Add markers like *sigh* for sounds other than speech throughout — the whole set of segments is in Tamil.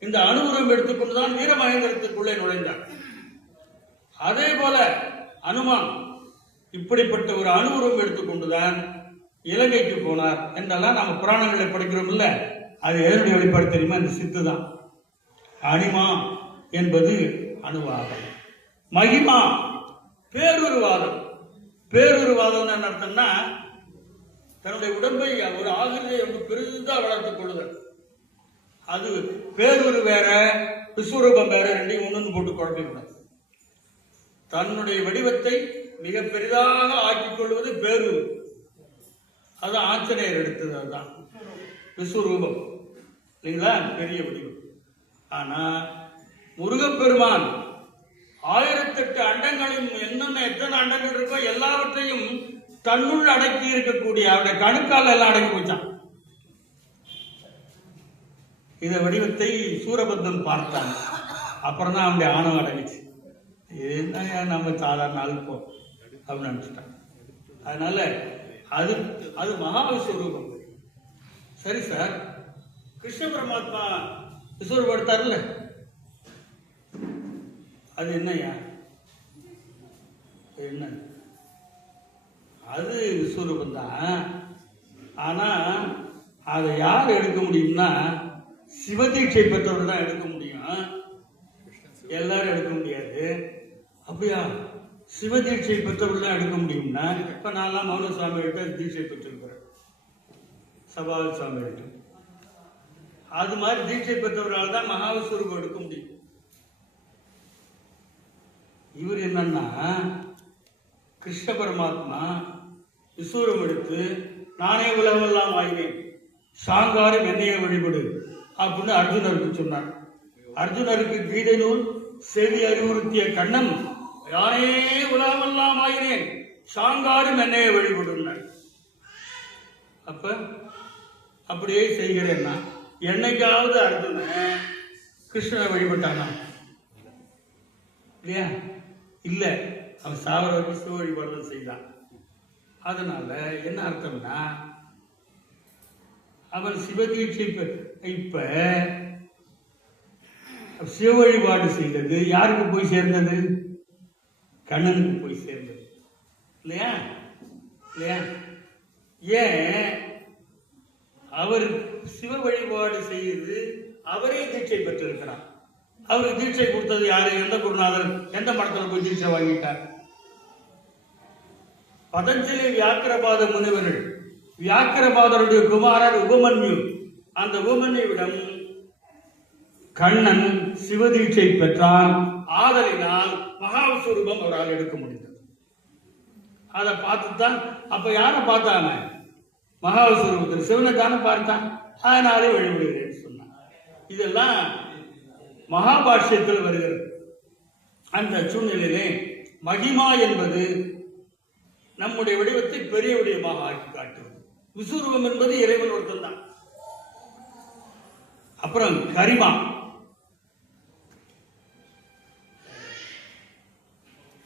இந்த அணுகுரம் எடுத்துக்கொண்டுதான் வீரமகேந்திரத்திற்குள்ளே நுழைந்தார். அதே போல அனுமான் இப்படிப்பட்ட ஒரு அணுகுரம் எடுத்துக்கொண்டுதான் இலங்கைக்கு போனார் என்றெல்லாம் நம்ம புராணங்களை படிக்கிறோம் இல்ல அது எதனுடைய வெளிப்பாடு தெரியுமா? இந்த சித்து தான். அனிமா என்பது அணுவாதம். மகிமா பேருருவாதம் பேருருவாதம் என்ன அர்த்தம்னா தன்னுடைய உடம்பை ஒரு ஆகிரியை பெரிதாக வளர்த்துக் கொள்ளுதல். அது பேரூர் வேற விஸ்வரூபம் வேற ரெண்டையும் ஒன்று போட்டு குழப்பிக்கூடாது. தன்னுடைய வடிவத்தை மிக பெரிதாக ஆக்கிக் கொள்வது பேரூர். அது ஆஞ்சநேயர் எடுத்தது அதுதான். விஸ்வரூபம் இல்லைங்களா? பெரிய வடிவம். ஆனா முருகப்பெருமான் ஆயிரத்தெட்டு அண்டங்களையும் என்னென்ன எத்தனை அண்டங்கள் இருக்கோ எல்லாவற்றையும் தன்னுள் அடக்கி இருக்கக்கூடிய அவருடைய கணுக்கால் எல்லாம் அடக்கி போச்சான் இந்த வடிவத்தை சூரபத்தன் பார்த்தான். அப்புறம் தான் அவனுடைய ஆணவம் அடங்கிச்சு என்ன நம்ம சாதாரண அழுப்போம் அப்படின்னு நினச்சிட்டான். அதனால அது அது மகாவிஸ்வரூபம். சரி சார் கிருஷ்ண பரமாத்மா விஸ்வரூபடுத்தார்ல அது என்னய்யா என்ன? அது விஸ்வரூபம் தான் ஆனால் அதை யார் எடுக்க முடியும்னா சிவதீட்சை பெற்றவர் தான் எடுக்க முடியும். எல்லாரும் எடுக்க முடியாது. அப்படியா? சிவதீட்சை பெற்றவர் தான் எடுக்க முடியும்னா இப்ப நான்லாம் மௌன சுவாமி கிட்ட தீட்சை பெற்றிருக்கிறேன். சபால் சுவாமி கிட்ட அது மாதிரி தீட்சை பெற்றவரால் தான் மகாவிஸ்வரூபம் எடுக்க முடியும். இவர் என்னன்னா கிருஷ்ண பரமாத்மா விஸ்வரம் எடுத்து நானே உலகமெல்லாம் ஆயினேன் சாங்காரம் என்னையே வழிபடு. அப்படின்னு அர்ஜுனருக்கு சொன்னார். அர்ஜுனருக்கு கீதை நூல் செவி அறிவுறுத்திய கண்ணன் யானே உலகமெல்லாம் ஆயினேன் சாங்காரும் என்னைய வழிபடுனார் அப்ப அப்படியே செய்கிறேன்னா என்னைக்காவது அர்ஜுன கிருஷ்ணனை வழிபட்டானா? இல்லையா? இல்ல அவன் சாவர வரைக்கும் சிவ வழிபாடு தான் செய்தான். அதனால என்ன அர்த்தம்னா அவர் சிவதீட்சை இப்ப சிவ வழிபாடு செய்தது யாருக்கு போய் சேர்ந்தது? கண்ணனுக்கு போய் சேர்ந்தது. இல்லையா? இல்லையா? ஏன்? அவர் சிவ வழிபாடு செய்து அவரே தீட்சை பெற்றிருக்கிறார். அவருக்கு தீட்சை கொடுத்தது யாரு? எந்த குருநாதர்? எந்த மடத்தில் போய் தீட்சை வாங்கிட்டார்? பதஞ்சலி வியாக்கிரபாத முனிவர்கள். வியாக்கிரபாதருடைய குமாரர் உபமன்யு. அந்த உபமன்யுவிடம் கண்ணன் சிவதீட்சை பெற்றான். ஆதலினால் மகாவிஸ்வரூபம் அவரால் எடுக்க முடிந்தது. அதை பார்த்து தான் அப்ப யாரை பார்த்தாங்க? மகாவிஸ்வரூபத்தில் சிவனை தானே பார்த்தான். அதனாலே வழிபடுகிறேன் சொன்னான். இதெல்லாம் மகாபாஷ்யத்தில் வருகிறது. அந்த சூழ்நிலையிலே மகிமா என்பது நம்முடைய வடிவத்தை பெரிய வடிவமாக ஆக்கி காட்டுவது விசுரூபம் என்பது இறைவன் ஒருத்தன் தான். அப்புறம் கரிமா.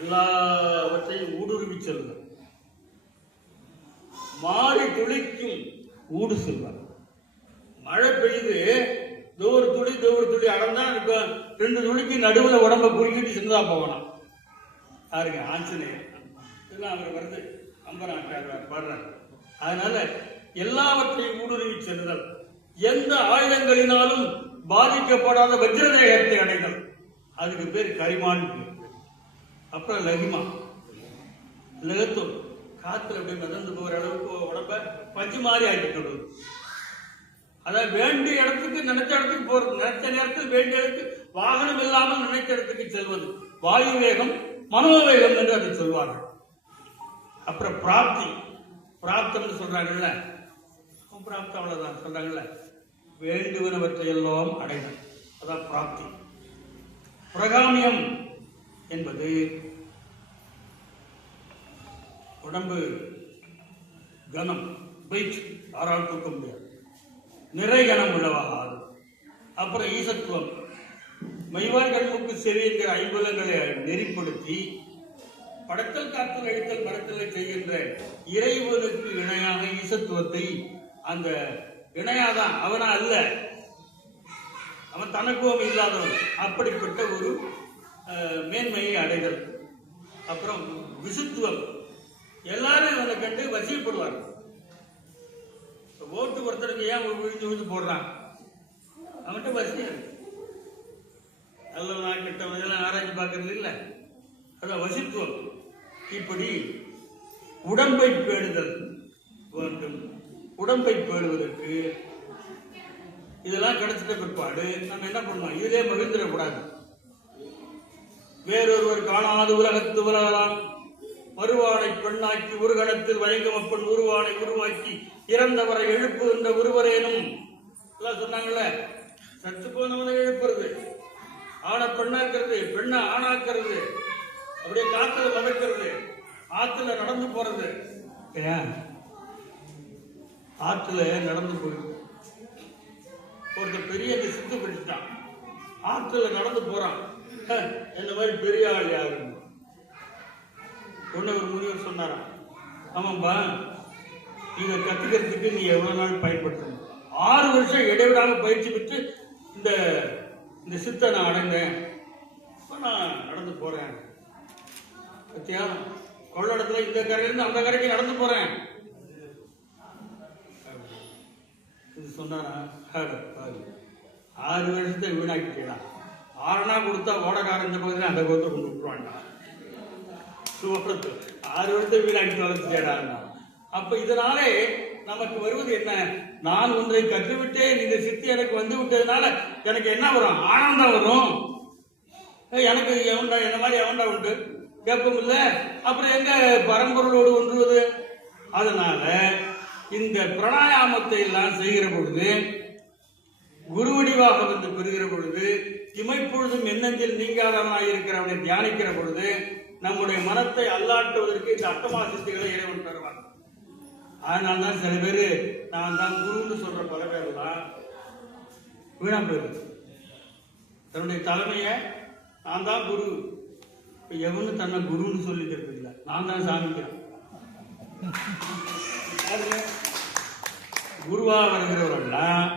எல்லாவற்றையும் ஊடுருவி செல்வது மாறி துளிக்கும் ஊடு செல்வார். மழை பெய்யுது தோறு ஒரு துளி தோறு ஒரு துளி அடந்தா இருக்கும் ரெண்டு துளிக்கு நடுவுல உடம்ப குறுக்கிட்டு சின்னதா போகணும். யாருங்க? ஆஞ்சநேயர். இதெல்லாம் அவர் வருது. அம்பராட்டார் பாடுறார் அதனால எல்லாவற்றையும் ஊடுருவி செல்லுதல். எந்த ஆயுதங்களினாலும் பாதிக்கப்படாத வஜ்ரதேகத்தை அடைதல். அதுக்கு பேர் கரிமான் அப்புறம் லகிமா. லகத்தும் காத்துல அப்படியே மிதந்து போகிற அளவுக்கு உடம்ப பஞ்சு மாதிரி ஆக்கி வருது அதாவது வேண்டிய இடத்துக்கு நினைச்ச இடத்துக்கு போறது நினைச்ச நேரத்தில் வேண்டிய இடத்துக்கு வாகனம் இல்லாமல் நினைச்ச இடத்துக்கு செல்வது. வாயு வேகம் மனோவேகம் என்று அதை சொல்வார்கள். அப்புறம் பிராப்தி. பிராப்தம்னு சொல்றாங்கல்ல. பிராப்தம் அவ்வளவுதான் சொல்றாங்கல்ல. வேண்டுவனவற்றை எல்லாம் அடைதல். அதான் பிராப்தி. பிரகாமியம் என்பது உடம்பு கனம் வெயிட் யாரால் தூக்க முடியாது. நிறை கனம் உள்ளவாக ஆகும் அப்புறம் ஈசத்துவம். மெய்வாய் கண்முக்கு செவி என்கிற ஐம்புலங்களை நெறிப்படுத்தி படத்தல் காத்தல் எழுத்தல் படத்தில் செய்கின்ற இறைவனுக்கு இணையாக ஈசத்துவத்தை அந்த இணையாதான். அவனா அல்ல. அவன் தனக்குவம் இல்லாதவன். அப்படிப்பட்ட ஒரு மேன்மையை அடைதல். அப்புறம் விசுத்துவம். எல்லாரும் அவனை கண்டு வசியப்படுவார் ஓட்டு ஒருத்தருக்கு ஏன் விழுந்து விழுந்து போடுறான் அவன்கிட்ட வசியம் நல்லவனா கெட்டவன் இதெல்லாம் ஆராய்ச்சி பார்க்கறது இல்லை. அதான் வசித்துவம். இப்படி உடம்பை பேணுதல் வேண்டும். உடம்பை பேணுவதற்கு இதெல்லாம் கிடைச்சிட்ட பிற்பாடு நம்ம என்ன பண்ணலாம் இதிலே மகிழ்ந்துடக்கூடாது. வேறொருவர் காணாத உலகத்து உலகலாம் மறுவானை பெண்ணாக்கி ஒரு கணத்தில் வயங்கமப்பன் உருவானை உருவாக்கி இறந்தவரை எழுப்புகின்ற ஒருவரேனும். எல்லாம் சொன்னாங்கல்ல? சத்து போனவனை எழுப்புறது. ஆணை பெண்ணாக்குறது பெண்ணை ஆணாக்கிறது. அப்படியே காத்துல மதக்கிறது ஆத்துல நடந்து போறது. ஏன் ஆத்துல நடந்து போயிருக்கு ஒருத்தர் பெரிய சித்து பிடிச்சிட்டான். ஆத்துல நடந்து போறான். இந்த மாதிரி பெரிய ஆள் யாரு ஒன்னு ஒரு முனிவர் சொன்னாராம். ஆமாம்பா நீங்க கத்துக்கிறதுக்கு நீ எவ்வளவு நாள் பயன்படுத்தணும்? ஆறு வருஷம் இடைவிடாம பயிற்சி பெற்று இந்த இந்த சித்தை நான் அடைந்தேன். இப்போ நான் நடந்து போறேன். பத்தியா கொள்ளடத்துல இந்த கரையிலிருந்து அந்த கரைக்கு நடந்து போறேன். இது சொன்னாரா? ஆறு வருஷத்தை வீணாக்கிட்டா ஆறுனா கொடுத்தா ஓடக்காரன் இந்த பகுதியில் அந்த கோத்தை கொண்டு விட்டுருவாண்டா சுவரத்து ஆறு வருஷத்தை வீணாக்கி வளர்த்துட்டேடா அப்ப இதனாலே நமக்கு வருவது என்ன? நான் ஒன்றை கற்றுவிட்டேன் இந்த சித்தி எனக்கு வந்து விட்டதுனால எனக்கு என்ன வரும்? ஆனந்தம் வரும். எனக்கு எவன்டா என்ன மாதிரி எவன்டா உண்டு? கேட்போம் இல்ல அப்புறம் எங்க பரம்பொருளோடு ஒன்றுவது? அதனால இந்த பிராணாயாமத்தை எல்லாம் செய்கிற பொழுது குருவடிவாக வந்து பெறுகிற பொழுது இமைப்பொழுதும் எண்ணெஞ்சில் நீங்காதவனாய் இருக்கிறவனை தியானிக்கிற பொழுது நம்முடைய மனத்தை அல்லாட்டுவதற்கு இந்த அட்டமா சித்திகளை இறைவன் பெறுவான் அதனால தான் சில பேர் நான் தான் குருன்னு சொல்ற பல தான் வீணா போயிருக்கு தன்னுடைய தலைமையை நான் தான் குரு. இப்போ எவனு தன்னை குருன்னு சொல்லிக்கிறது இல்லை நான் தான் சாமிக்கிறேன். குருவாக குருவா வருகிறவரெல்லாம்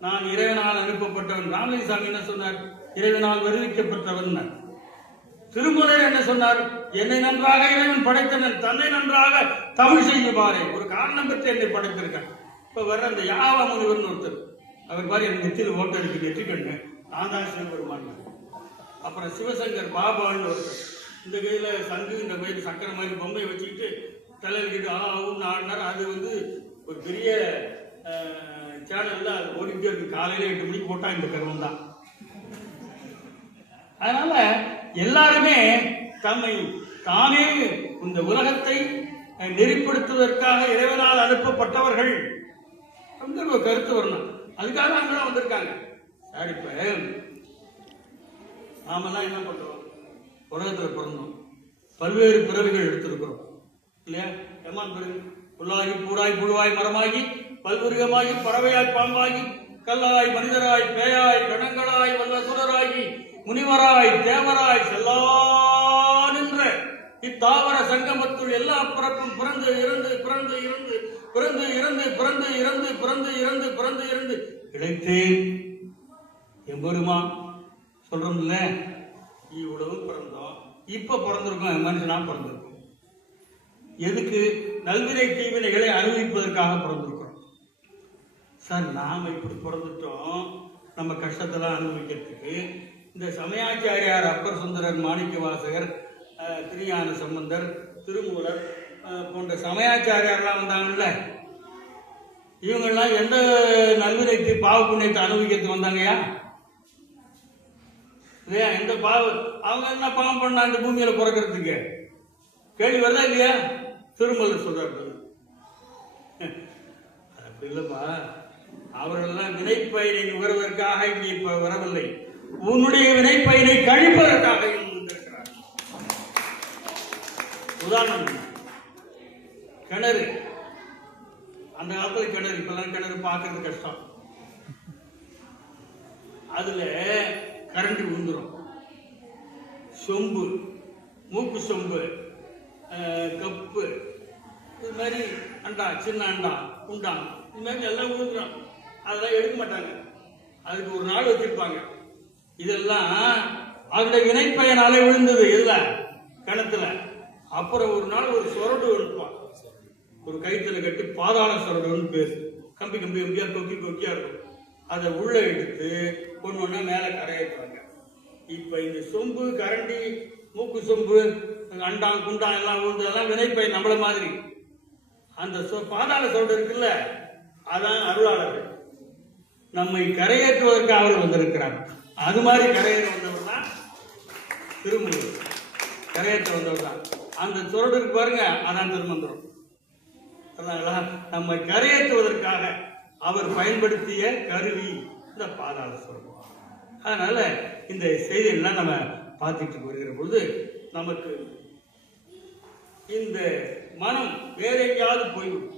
நான் இறைவனால் அனுப்பப்பட்டவன் ராமலிசாமி என்ன சொன்னார்? இறைவனால் வருவிக்கப்பட்டவன் திருமுறையில் என்ன சொன்னார்? என்னை நன்றாக இறைவன் படைத்தனன் தன்னை நன்றாக தமிழ் செய்யுமாறே ஒரு காரணம் பெற்று என்னை படைத்திருக்கேன் இப்ப வர்ற அந்த யாவ முனிவர்னு ஒருத்தர். அவர் மாதிரி எனக்கு நெத்தியில் ஓட்ட வெற்றி நெற்றி கண்ணு நான் தான் சிவபெருமான் அப்புறம் சிவசங்கர் பாபான்னு ஒருத்தர் இந்த கையில் சங்கு இந்த கையில் சக்கரை மாதிரி பொம்மையை வச்சுக்கிட்டு தலையில் கிட்ட ஆ ஆகும்னு ஆடினார். அது வந்து ஒரு பெரிய சேனலில் அது ஓடிக்கிட்டே இருக்கு. காலையில் எட்டு மணிக்கு போட்டால் இந்த கருவம் தான். அதனால எல்லாருமே தம்மை தானே இந்த உலகத்தை நெறிப்படுத்துவதற்காக இறைவனால் அனுப்பப்பட்டவர்கள். அப்படின்னு ஒரு கருத்து வரணும். அதுக்காக அங்கெல்லாம் வந்திருக்காங்க. சார் இப்போ நாமெல்லாம் என்ன பண்றோம்? உலகத்தில் பிறந்தோம். பல்வேறு பிறவிகள் எடுத்திருக்கிறோம். இல்லையா? எம்மான் பிறகு புல்லாகி பூடாய் புழுவாய் மரமாகி பல்விருகமாகி பறவையாய் பாம்பாகி கல்லாய் மனிதராய் பேயாய் கணங்களாய் வல்லசுரராகி முனிவராய் தேவராய் செல்லா நின்ற இத்தாவர சங்கமத்துள் எல்லா பிறப்பும் பிறந்து இறந்து பிறந்து இறந்து பிறந்து இறந்து பிறந்து இறந்து பிறந்து இறந்து பிறந்து இறந்து கிடைத்தேன் எம்பெருமான் சொல்கிறோம்ல இவ்வளவு பிறந்தோம். இப்ப பிறந்திருக்கோம். மனுஷனா பிறந்திருக்கோம். எதுக்கு? நல்விரை தீவினைகளை அனுபவிப்பதற்காக பிறந்திருக்கிறோம். சார் நாம இப்படி பிறந்துட்டோம். நம்ம கஷ்டத்தெல்லாம் அனுபவிக்கிறதுக்கு. இந்த சமயாச்சாரியார் அப்பர் சுந்தரர் மாணிக்க வாசகர் திருஞான சம்பந்தர் திருமூலர் போன்ற சமயாச்சாரியார்லாம் வந்தாங்கல்ல? இவங்கெல்லாம் எந்த நல்விரைக்கு பாவ புண்ணியத்தை அனுபவிக்கிறதுக்கு வந்தாங்கயா இல்லையா எந்த பாவ அவங்க என்ன பாவம் பண்ணா இந்த பூமியில பிறக்கிறதுக்கு? கேள்வி வருதா இல்லையா? திருமலர் சொல்றாரு *laughs* அப்படி இல்லப்பா அவர்களெல்லாம் வினைப்பயிரை நுகர்வதற்காக இங்கே இப்ப வரவில்லை. உன்னுடைய வினைப்பயனை கழிப்பதற்காக வந்திருக்கிறார். உதாரணம் கிணறு. அந்த காலத்துல கிணறு இப்பெல்லாம் கிணறு பார்க்கறது கஷ்டம். அதுல கரண்ட் விழுந்துடும் சொம்பு மூக்கு சொம்பு கப்பு இது மாதிரி அண்டா சின்ன அண்டா குண்டா இது மாதிரி எல்லாம் விழுந்துரும் அதெல்லாம் எடுக்க மாட்டாங்க. அதுக்கு ஒரு நாள் வச்சிருப்பாங்க. இதெல்லாம் அவருடைய வினைப்பயனாலே விழுந்தது இல்ல கிணத்துல. அப்புறம் ஒரு நாள் ஒரு சொரடு எடுப்பான் ஒரு கைத்துல கட்டி பாதாள சொரடுன்னு பேசு. கம்பி கம்பி கம்பியா கொக்கி கொக்கியா இருக்கும். அதை உள்ள எடுத்து ஒன்று ஒன்றா மேலே கரையேற்றுவாங்க. இப்போ இந்த சொம்பு கரண்டி மூக்கு சொம்பு அண்டான் குண்டான் எல்லாம் விழுந்ததெல்லாம் வினைப்பை நம்மள மாதிரி. அந்த சொ- பாதாள சொரடு இருக்குல்ல அதான் அருளாளர்கள். நம்மை கரையேற்றுவதற்கு அவர் வந்திருக்கிறார். அது மாதிரி கரையேற வந்தவர் தான் திருமூலர். கரையேற்ற வந்தவர் தான். அந்த சொரடுக்கு இருக்கு பாருங்க அதான் திருமந்திரம். அதாங்களா நம்மை கரையேற்றுவதற்காக அவர் பயன்படுத்திய கருவி இந்த பாதாள சுரடு அதனால் இந்த செய்தியெல்லாம் நம்ம பார்த்துட்டு வருகிற பொழுது நமக்கு இந்த மனம் வேற எங்கேயாவது போய்விடும்.